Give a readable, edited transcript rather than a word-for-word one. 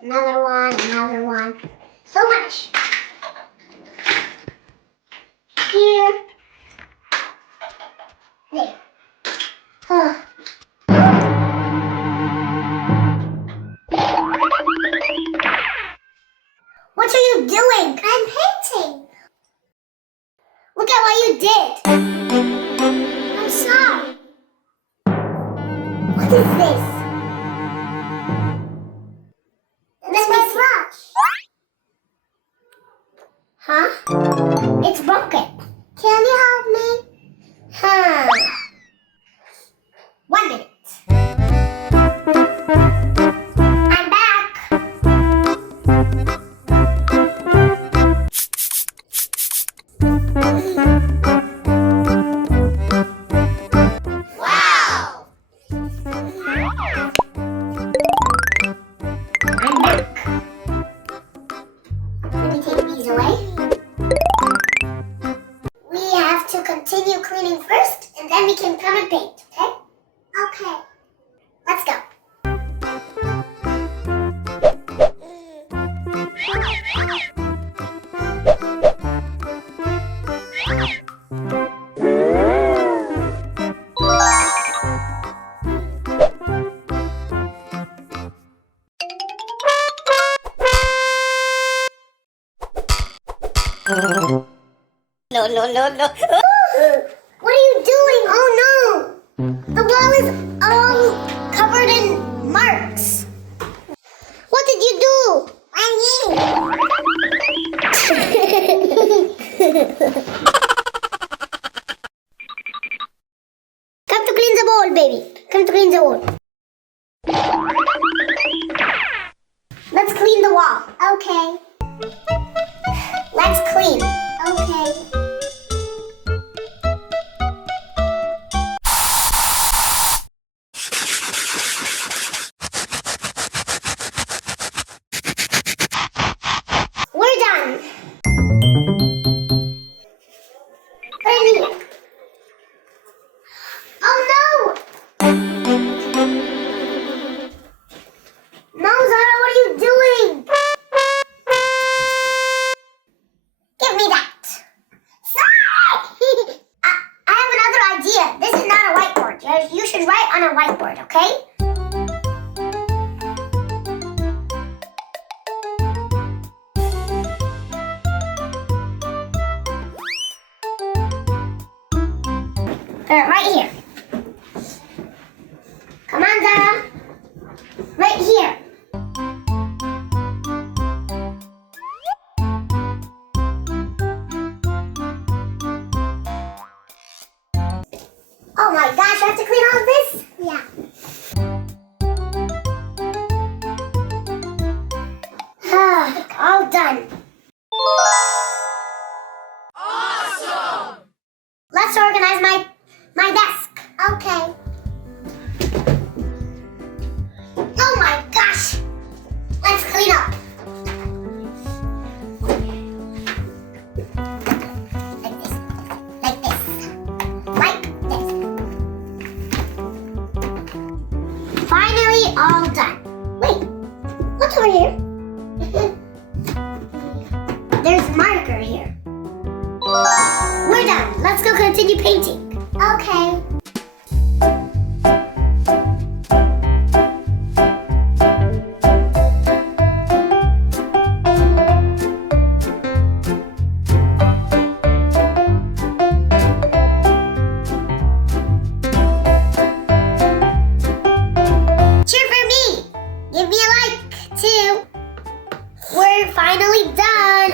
Another one. So much. Here. There. What are you doing? I'm painting. Look at what you did. I'm sorry. What is this? That's my brush. Huh? It's broken. Can you help me? 1 minute. I'm back. Wow! I'm back. Let me take these away. We have to continue cleaning first, and then we can come and paint, okay? Okay. Let's go. No. What are you doing? Oh no! The wall is all covered in marks. What did you do? Come to clean the bowl, baby. Come to clean the bowl. Let's clean the wall. Okay. Let's clean. Okay. We're done. Put it in here. Oh no! No, Zara, what are you doing? Give me that. Sorry! I have another idea. This is not a whiteboard. You should write on a whiteboard, okay? Put it right here. Come on, Zara. Right here. Oh my gosh, I have to clean all of this? Yeah. All done. Awesome! Let's organize my desk. Okay. Oh my gosh! Let's clean up. Like this. Like this. Like this. Finally all done. Wait, what's over here? There's a marker here. We're done. Let's go continue painting. Okay. Cheer for me. Give me a like, too. We're finally done.